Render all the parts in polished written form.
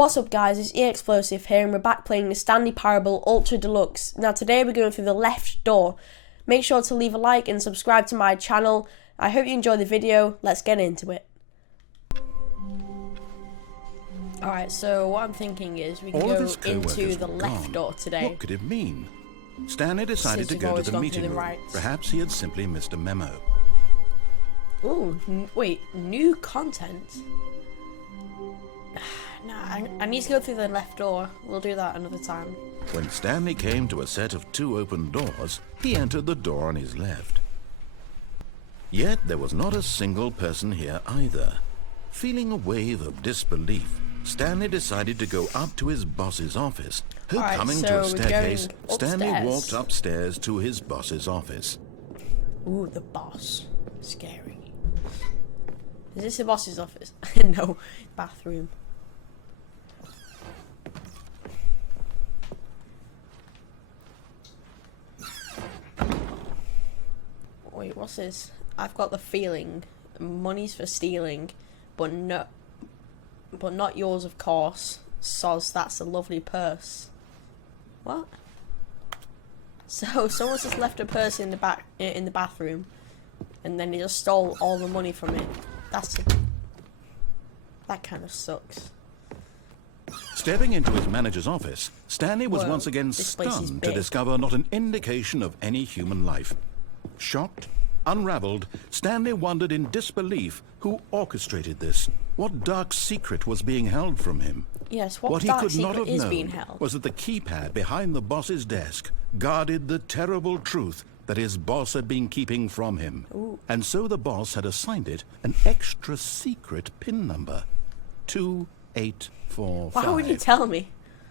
What's up guys, it's E-Xplosive here and we're back playing the Stanley Parable Ultra Deluxe. Now today we're going through the left door. Make sure to leave a like and subscribe to my channel. I hope you enjoy the video. Let's get into it. Alright, so what I'm thinking is we can go into the left door today. What could it mean? Stanley decided to go to the meeting room. Perhaps he had simply missed a memo. Ooh, wait, new content? Nah, I need to go through the left door. We'll do that another time. When Stanley came to a set of 2 open doors, he entered the door on his left. Yet there was not a single person here either. Feeling a wave of disbelief, Stanley decided to go up to his boss's office. Coming to a staircase, Stanley walked upstairs to his boss's office. Ooh, the boss. Scary. Is this the boss's office? No, bathroom. Wait, what's this? I've got the feeling money's for stealing, but not yours, of course. Soz, that's a lovely purse. What? So someone's just left a purse in the bathroom, and then he just stole all the money from it. That kind of sucks. Stepping into his manager's office, Stanley was once again stunned to discover not an indication of any human life. Shocked, unraveled, Stanley wondered in disbelief who orchestrated this. What dark secret was being held from him? Yes, what he could not have known was that the keypad behind the boss's desk guarded the terrible truth that his boss had been keeping from him. Ooh. And so the boss had assigned it an extra secret PIN number, 2845. Why would you tell me?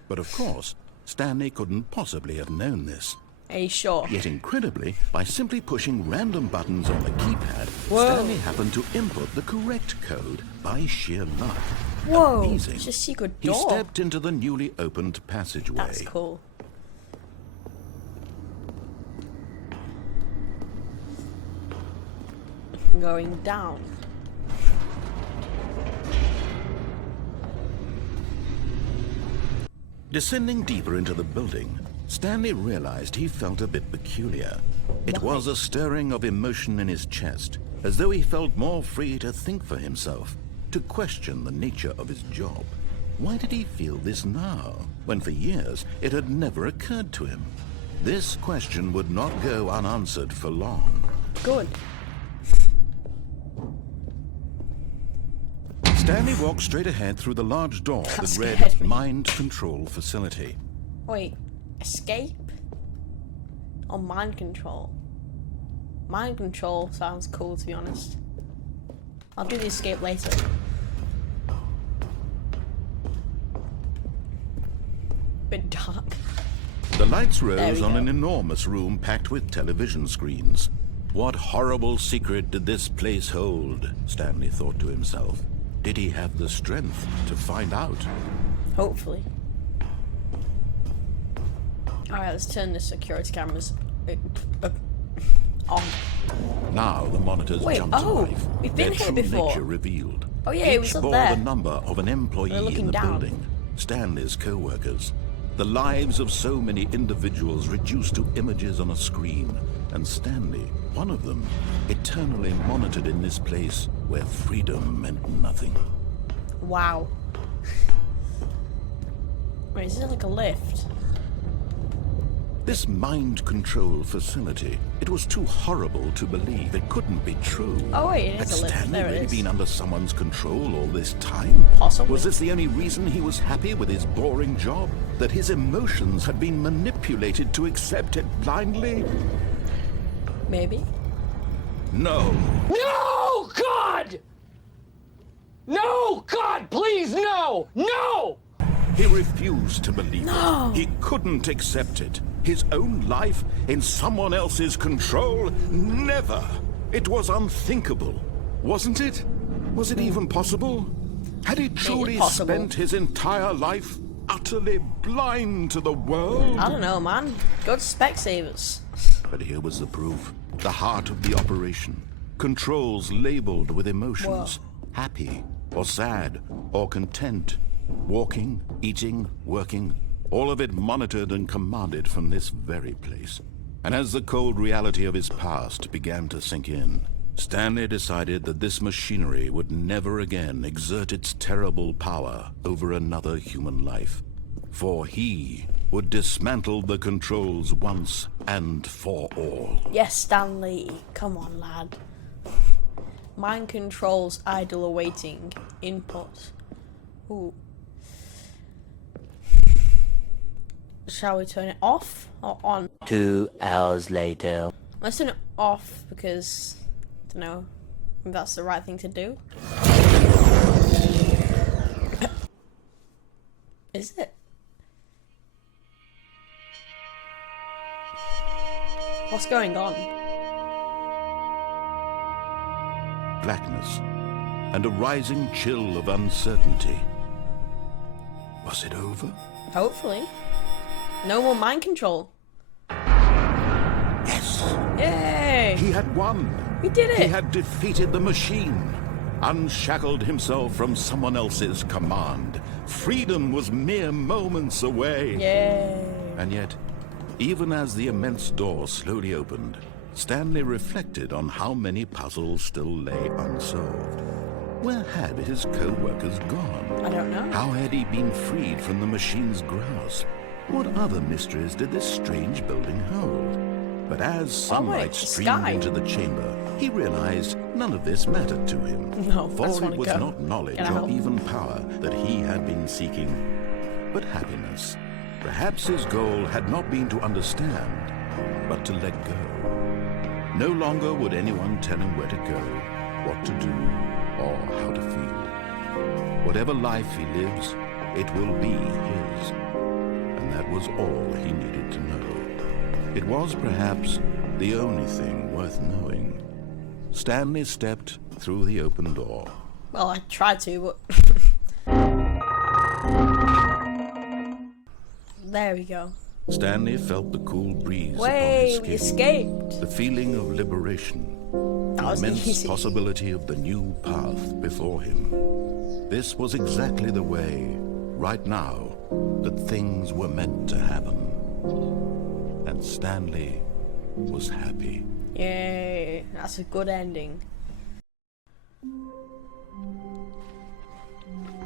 But of course, Stanley couldn't possibly have known this. Are you sure? Yet incredibly, by simply pushing random buttons on the keypad, Stanley happened to input the correct code by sheer luck. Whoa, Amazing. It's a secret door. He stepped into the newly opened passageway. That's cool. Going down. Descending deeper into the building, Stanley realized he felt a bit peculiar. It was a stirring of emotion in his chest, as though he felt more free to think for himself, to question the nature of his job. Why did he feel this now, when for years it had never occurred to him? This question would not go unanswered for long. Good. Stanley walked straight ahead through the large door that read Mind Control Facility. Wait, escape? Or mind control? Mind control sounds cool, to be honest. I'll do the escape later. Bit dark. The lights rose on an enormous room packed with television screens. What horrible secret did this place hold? Stanley thought to himself. Did he have the strength to find out? Hopefully. Alright, let's turn the security cameras on. Now the monitors jumped to life. We've been here before. Nature revealed. Oh yeah, it was up there. Each bore the number of an employee in the building. Stanley's co-workers. The lives of so many individuals reduced to images on a screen. And Stanley, one of them, eternally monitored in this place where freedom meant nothing. Wow. Wait, is it like a lift? This mind control facility, it was too horrible to believe. It couldn't be true. Oh wait, it is a lift. Had Stanley really been under someone's control all this time? Possibly. Was this the only reason he was happy with his boring job? That his emotions had been manipulated to accept it blindly? Maybe. No. No, God! No, God, please, no! No! He refused to believe it. He couldn't accept it. His own life in someone else's control? Never. It was unthinkable. Wasn't it? Was it even possible? Had he truly spent his entire life utterly blind to the world? I don't know, man. Go to Specsavers. But here was the proof. The heart of the operation. Controls labeled with emotions. Happy, or sad, or content. Walking, eating, working, all of it monitored and commanded from this very place. And as the cold reality of his past began to sink in, Stanley decided that this machinery would never again exert its terrible power over another human life. For he would dismantle the controls once and for all. Yes, Stanley. Come on, lad. Mind controls idle awaiting. Input. Ooh. Shall we turn it off or on? 2 hours later. Let's turn it off because, I don't know, if that's the right thing to do. Is it? What's going on? Blackness and a rising chill of uncertainty. Was it over? Hopefully. No more mind control. Yes! Yay! He had won! We did it! He had defeated the machine, unshackled himself from someone else's command. Freedom was mere moments away. Yay! And yet, even as the immense door slowly opened, Stanley reflected on how many puzzles still lay unsolved. Where had his co-workers gone? I don't know. How had he been freed from the machine's grasp? What other mysteries did this strange building hold? But as sunlight streamed into the chamber, he realized none of this mattered to him. No, I for just it wanna was go. not knowledge or even power that he had been seeking, but happiness. Perhaps his goal had not been to understand, but to let go. No longer would anyone tell him where to go, what to do, or how to feel. Whatever life he lives, it will be his. And that was all he needed to know. It was perhaps the only thing worth knowing. Stanley stepped through the open door. Well, I tried to, but... There we go. Stanley felt the cool breeze upon Way, his we skin. escaped. The feeling of liberation. That The was immense easy. possibility of the new path before him. This was exactly the way, right now, that things were meant to happen. And Stanley was happy. Yay, that's a good ending.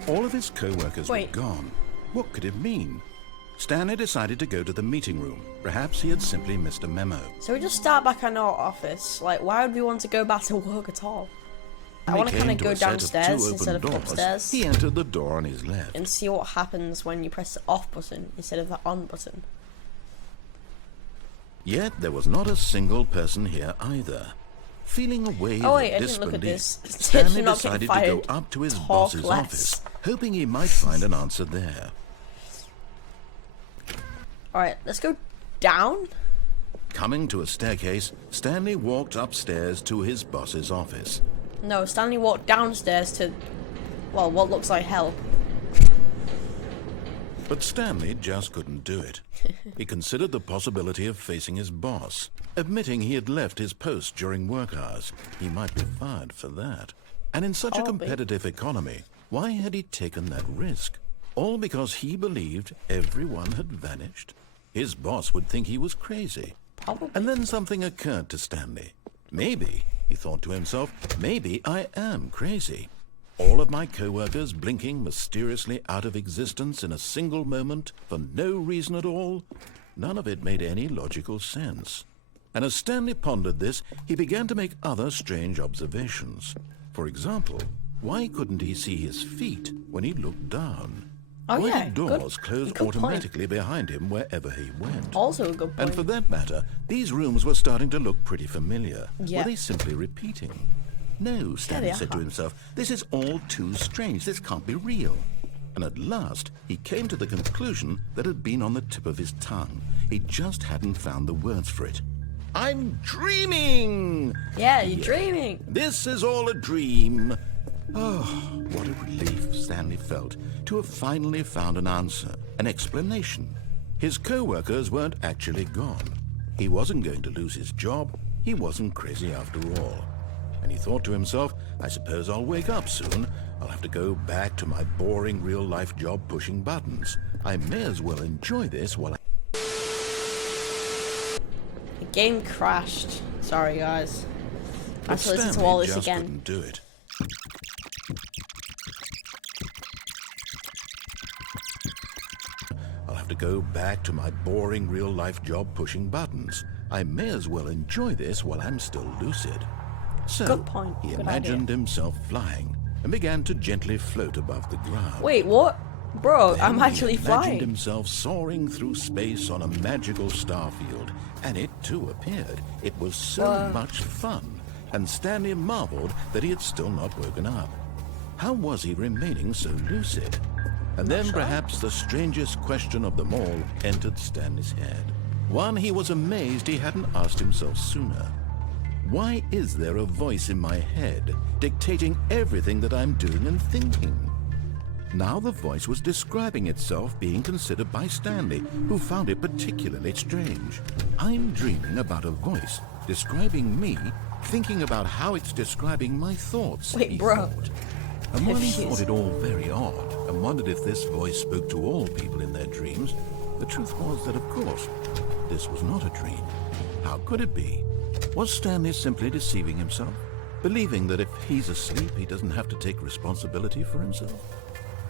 All of his co-workers were Wait. gone. What could it mean? Stanley decided to go to the meeting room. Perhaps he had simply missed a memo. So we just start back in our office. Like, why would we want to go back to work at all? I When want he to kind came of to go a set of downstairs two instead of open doors, upstairs He entered the door on his left. and see what happens when you press the off button instead of the on button. Yet there was not a single person here either. Feeling a wave Oh wait, I of didn't look at disbelief, this. Stanley Not getting decided to go fired. up to his Talk boss's less. office, hoping he might find an answer there. Alright, let's go down. Coming to a staircase, Stanley walked upstairs to his boss's office. No, Stanley walked downstairs to, well, what looks like hell. But Stanley just couldn't do it. He considered the possibility of facing his boss, admitting he had left his post during work hours. He might be fired for that. And in such a Probably. competitive economy, why had he taken that risk? All because he believed everyone had vanished? His boss would think he was crazy. Probably. And then something occurred to Stanley. Maybe, he thought to himself, maybe I am crazy. All of my co-workers blinking mysteriously out of existence in a single moment for no reason at all? None of it made any logical sense. And as Stanley pondered this, he began to make other strange observations. For example, why couldn't he see his feet when he looked down? Oh, Why yeah, did good- doors close good point. automatically behind him wherever he went? Also a good point. And for that matter, these rooms were starting to look pretty familiar. Yeah. Were they simply repeating? No, Stanley they said to are. himself, this is all too strange. This can't be real. And at last, he came to the conclusion that had been on the tip of his tongue. He just hadn't found the words for it. I'm dreaming! Yeah, you're dreaming. This is all a dream. Oh, what a relief Stanley felt to have finally found an answer, an explanation. His co-workers weren't actually gone. He wasn't going to lose his job. He wasn't crazy after all. And he thought to himself, I suppose I'll wake up soon. I'll have to go back to my boring real-life job pushing buttons. I may as well enjoy this while I... The game crashed. Sorry, guys. I have to listen to Stanley all this just again. couldn't do it. I'll have to go back to my boring real-life job pushing buttons. I may as well enjoy this while I'm still lucid. So Good point. he Good imagined idea. himself flying and began to gently float above the ground. Wait, what? Bro, Then I'm he actually imagined flying. himself soaring through space on a magical star field, and it too appeared. It was so much fun, and Stanley marveled that he had still not woken up. How was he remaining so lucid? And then perhaps the strangest question of them all entered Stanley's head. One he was amazed he hadn't asked himself sooner. Why is there a voice in my head dictating everything that I'm doing and thinking? Now the voice was describing itself being considered by Stanley, who found it particularly strange. I'm dreaming about a voice describing me, thinking about how it's describing my thoughts, Wait, he bro. thought. And while he Confused. thought it all very odd and wondered if this voice spoke to all people in their dreams, the truth was that, of course, this was not a dream. How could it be? Was Stanley simply deceiving himself, believing that if he's asleep, he doesn't have to take responsibility for himself?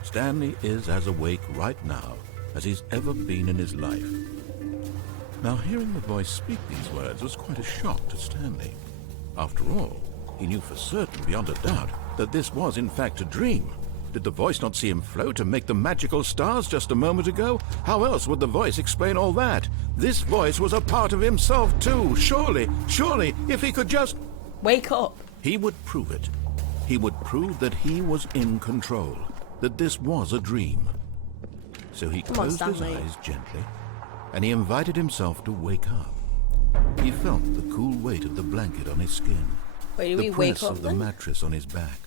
Stanley is as awake right now as he's ever been in his life. Now, hearing the voice speak these words was quite a shock to Stanley. After all, he knew for certain, beyond a doubt, that this was in fact a dream. Did the voice not see him float and make the magical stars just a moment ago? How else would the voice explain all that? This voice was a part of himself too. Surely, if he could just... Wake up. He would prove it. He would prove that he was in control, that this was a dream. So he Come on, closed his Stanley. eyes gently, and he invited himself to wake up. He felt the cool weight of the blanket on his skin, Wait, do the we wake press up of the then? mattress on his back,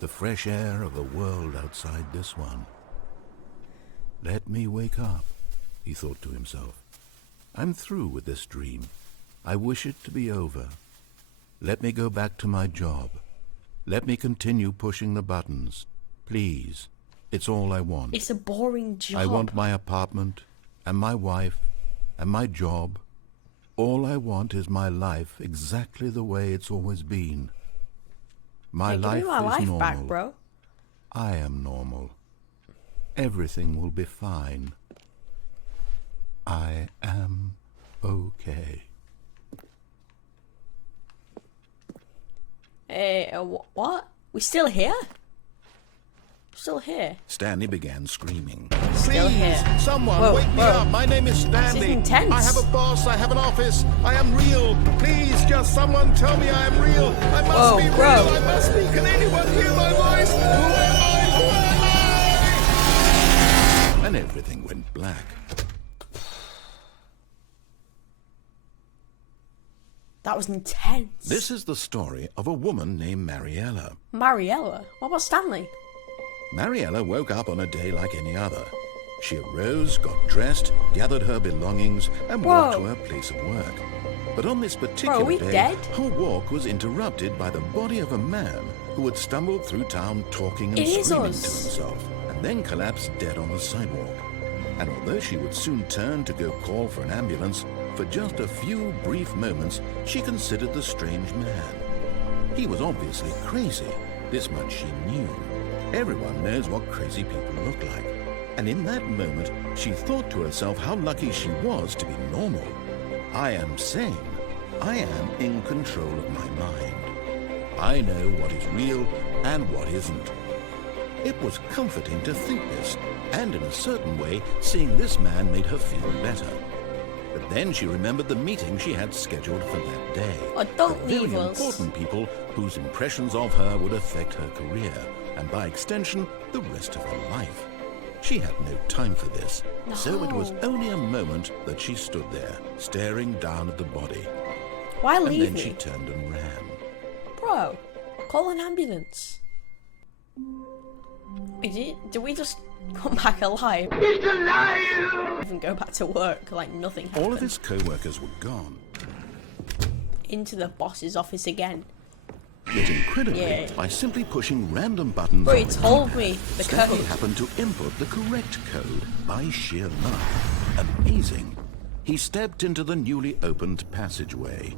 the fresh air of the world outside this one. Let me wake up, he thought to himself. I'm through with this dream. I wish it to be over. Let me go back to my job. Let me continue pushing the buttons. Please, it's all I want. It's a boring job. I want my apartment, and my wife, and my job. All I want is my life exactly the way it's always been. My Hey, give life me my is life normal. back, bro. I am normal. Everything will be fine. I am okay. Hey, what? We still here? Still here? Stanley began screaming. Still here. Someone Whoa, wake me whoa. up. My name is Stanley. intense. I have a boss. I have an office. I am real. Please, just someone tell me I am real. I must Whoa, be bro. real. I must be. Can anyone hear my voice? Who am I? Who am I? And everything went black. That was intense. This is the story of a woman named Mariella. Mariella? What about Stanley? Mariella woke up on a day like any other. She arose, got dressed, gathered her belongings, and walked to Whoa. her place of work. But on this particular Bro, are we day, dead? her walk was interrupted by the body of a man who had stumbled through town talking and It is screaming us. to himself, and then collapsed dead on the sidewalk. And although she would soon turn to go call for an ambulance, for just a few brief moments she considered the strange man. He was obviously crazy, this much she knew. Everyone knows what crazy people look like. And in that moment, she thought to herself how lucky she was to be normal. I am sane. I am in control of my mind. I know what is real and what isn't. It was comforting to think this, and in a certain way, seeing this man made her feel better. But then she remembered the meeting she had scheduled for that day. Oh, don't The leave very us. important people whose impressions of her would affect her career, and by extension, the rest of her life. She had no time for this, so it was No. only a moment that she stood there, staring down at the body. Why And leave then she me? turned and ran. Bro, call an ambulance. Did we just come back alive? He's alive! Even go back to work like nothing happened. All of his co-workers were gone. Into the boss's office again. Yet incredibly, Yeah. by simply pushing random buttons Bro, on he the told keypad, me the Stanley code. happened to input the correct code by sheer luck. Amazing. He stepped into the newly opened passageway.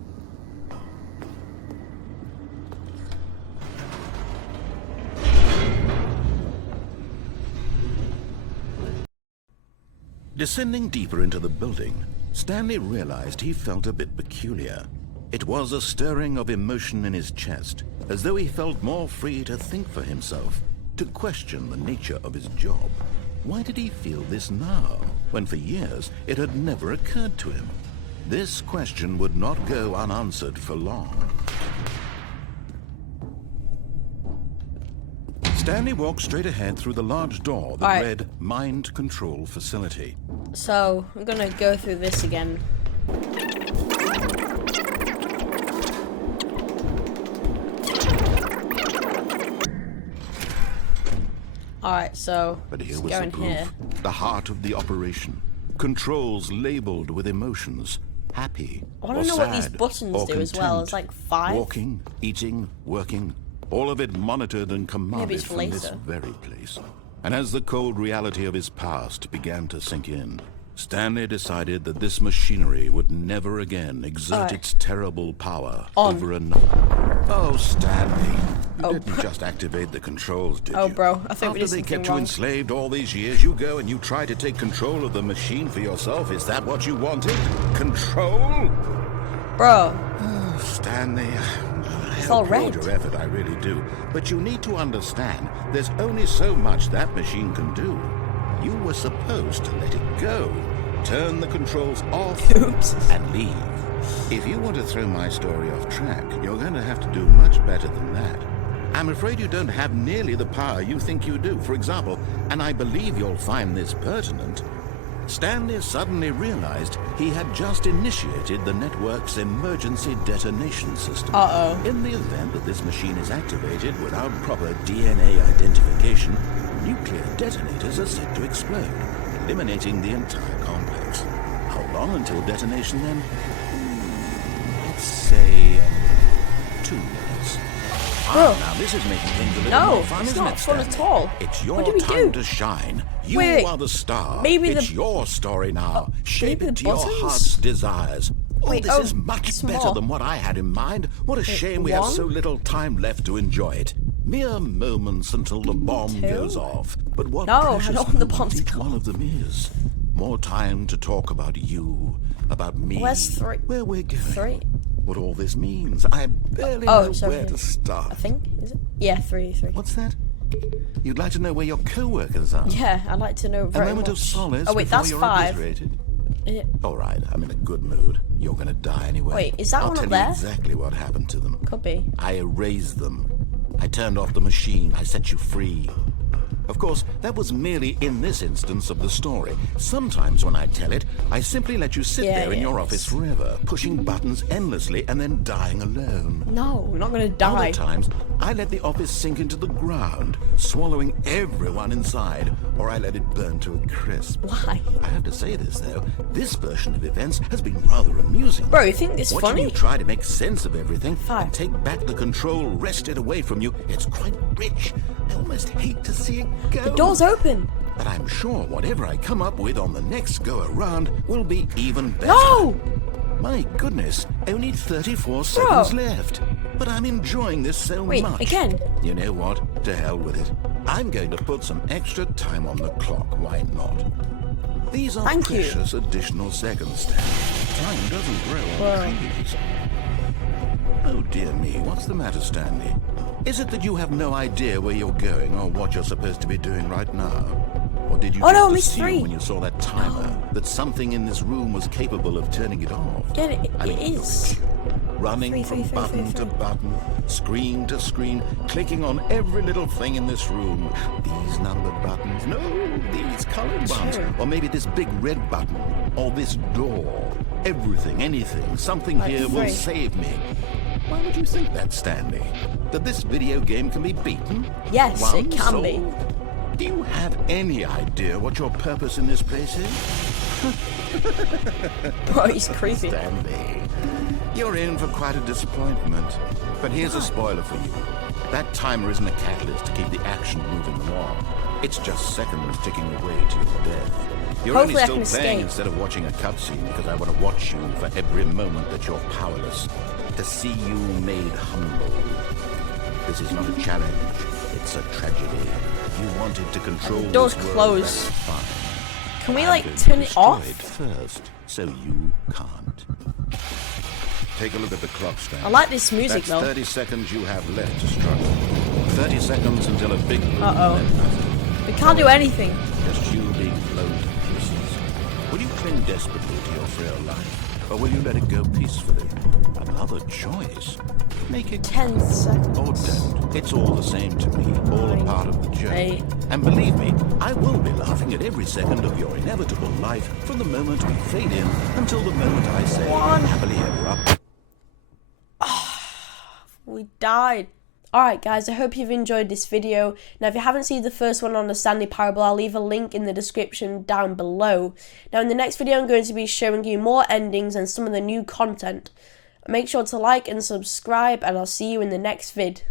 Descending deeper into the building, Stanley realized he felt a bit peculiar. It was a stirring of emotion in his chest, as though he felt more free to think for himself, to question the nature of his job. Why did he feel this now, when for years it had never occurred to him? This question would not go unanswered for long. Stanley walked straight ahead through the large door that Alright. read Mind Control Facility. So, I'm gonna go through this again. Alright, so, But here let's was go the in proof, here. the heart of the operation. Controls labeled with emotions, happy I or wanna know what these sad buttons or do as well. It's content. like 5. Walking, eating, working, all of it monitored and commanded it's for from this later. very place. And as the cold reality of his past began to sink in, Stanley decided that this machinery would never again exert Alright. its terrible power On. over another. Oh, Stanley, you Oh, didn't just activate the controls, did Oh, you? bro, I think we After did they something kept you wrong. enslaved all these years, you go and you try to take control of the machine for yourself. Is that what you wanted? Control? Bro, Oh, Stanley, I all applaud red. your effort, I really do. But you need to understand, there's only so much that machine can do. You were supposed to let it go. Turn the controls off Oops. and leave. If you want to throw my story off track, you're going to have to do much better than that. I'm afraid you don't have nearly the power you think you do. For example, and I believe you'll find this pertinent, Stanley suddenly realized he had just initiated the network's emergency detonation system. Uh-oh. In the event that this machine is activated without proper DNA identification, nuclear detonators are set to explode, eliminating the entire complex. How long until detonation then? Let's say 2 minutes. Bro. Now this is making things a little No, more fun, it's isn't not it, fun at Stanley? all. It's your What do we time do? to shine. You Wait, are the star. maybe It's the- your story now. Shape maybe it the to your buttons? heart's desires. Oh, Wait, this oh, is much it's better more. than what I had in mind. What a shame we have one? so little time left to enjoy it. Mere moments until the bomb 2? goes off. But what No, I precious don't want the bomb moments to each go one of them is. More time to talk about you, about me, Where's 3? where we're going, 3? what all this means. I barely Oh, know sorry. where to start. I think, is it? Yeah, 3. What's that? You'd like to know where your co-workers are? Yeah, I'd like to know A very moment much. of solace Oh wait, before that's you're 5. obliterated. Yeah. All right, I'm in a good mood. You're gonna die anyway. Wait, is that I'll one tell up you there? exactly what happened to them. Could be. I erased them. I turned off the machine. I set you free. Of course, that was merely in this instance of the story. Sometimes when I tell it, I simply let you sit Yeah, there in yeah, your yes. office forever, pushing buttons endlessly and then dying alone. No, we're not gonna die. Other times, I let the office sink into the ground, swallowing everyone inside, or I let it burn to a crisp. Why? I have to say this, though. This version of events has been rather amusing. Bro, you think this Watching funny? you try to make sense of everything 5. and take back the control wrested away from you, it's quite rich. I almost hate to see it go. The door's open. But I'm sure whatever I come up with on the next go-around will be even better. No! My goodness, only 34 seconds left. But I'm enjoying this so Wait, much. again? You know what? To hell with it. I'm going to put some extra time on the clock. Why not? These are Thank you. precious additional seconds, Stanley. Time doesn't grow on trees. Oh dear me, what's the matter, Stanley? Is it that you have no idea where you're going or what you're supposed to be doing right now? Or did you Oh, no, just Miss assume 3. when you saw that timer that something in this room was capable of turning it off? Yeah, it I mean, is. look at you, running 3, from 3, 3, button 3, to 3. button, screen to screen, clicking on every little thing in this room. These numbered buttons, no, these colored ones. Sure. Or maybe this big red button, or this door. Everything, anything, something Like here will 3. save me. Why would you think that, Stanley? That this video game can be beaten? Yes, Won, it can be. sold? Do you have any idea what your purpose in this place is? Bro, he's creepy. Stanley, You're in for quite a disappointment. But here's a spoiler for you. That timer isn't a catalyst to keep the action moving along. It's just seconds ticking away to your death. You're Hopefully I only can still playing escape. instead of watching a cutscene because I want to watch you for every moment that you're powerless. To see you made humble. This is not a challenge. It's a tragedy. You wanted to control The door's this world, closed. that's fine. Can we I'm like going to turn it destroy off? it first, so you can't. Take a look at the clock, Stan. I like this music That's though. 30 seconds you have left to struggle. 30 seconds until a big boom Uh-oh. meant nothing. We can't do anything. Just you being blown to pieces. Will you cling desperately to your frail life, or will you let it go peacefully? Another choice. Make it 10 seconds. or don't. It's all the same to me, all a part of the journey. 8. And believe me, I will be laughing at every second of your inevitable life from the moment we fade in until the moment I say 1. happily ever after. We died. Alright guys, I hope you've enjoyed this video. Now if you haven't seen the first one on the Stanley Parable, I'll leave a link in the description down below. Now in the next video I'm going to be showing you more endings and some of the new content. Make sure to like and subscribe, and I'll see you in the next vid.